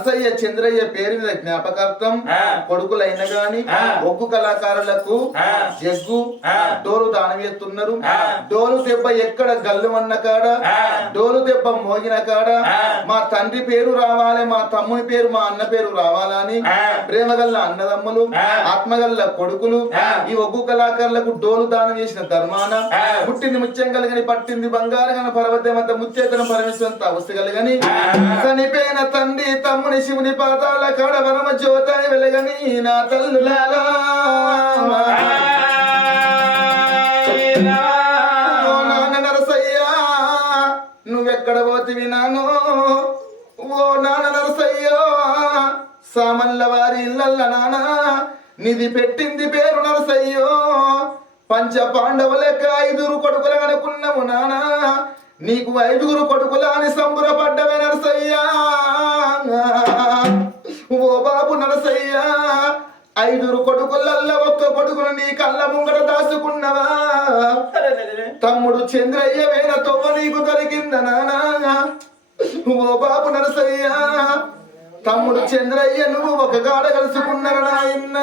నరసయ్య చంద్రయ్య పేరు మీద జ్ఞాపకార్థం కొడుకులైన గాని ఒగ్గు కళాకారులకు జగ్గు డోలు దానం ఎత్తున్నారు. డోలు దెబ్బ ఎక్కడ గల్లు అన్న కాడ, డోలు దెబ్బ మోగిన కాడ మా తండ్రి పేరు రావాలి, మా తమ్ముని పేరు, మా అన్న పేరు రావాలని ప్రేమగల్ల అన్నదమ్ములు, ఆత్మగల్ల కొడుకులు ఈ ఒగ్గు కళాకారులకు డోలు దానం చేసిన ధర్మాన పుట్టింది ముత్యం కలిగని, పట్టింది బంగారు గన, పర్వతమంత ముత్యేతన పరమేశ్వరంత అవస్థ కలిగని, చనిపోయిన తండ్రి తమ్ముని శివుని పాదాల కాడ వరమ జ్యోతాయి వెలగని నా తల్లులారా నరసయ్యా నువ్వెక్కడ పోతివి నాను, ఓ నాన్న నరసయ్యో సామల్ల వారి ఇళ్ళల్ల నాన్న నిధి పెట్టింది పేరు నరసయ్యో, పంచ పాండవులెక్క 5 కొడుకులు అనుకున్నాము నాన్న, నీకు 5 కొడుకుల అని సంబురపడ్డవే నరసయ్యా. ఓ బాబు నరసయ్యా 5 కొడుకులల్ల ఒక్క కొడుకును నీ కళ్ళ ముంగడ దాచుకున్నవా, తమ్ముడు చంద్రయ్య వేల తొవ్వ నీకు దొరికింద నానా. ఓ బాబు నరసయ్యా తమ్ముడు చంద్రయ్య నువ్వు ఒక గాడ కలుసుకున్నారు నాయన్న.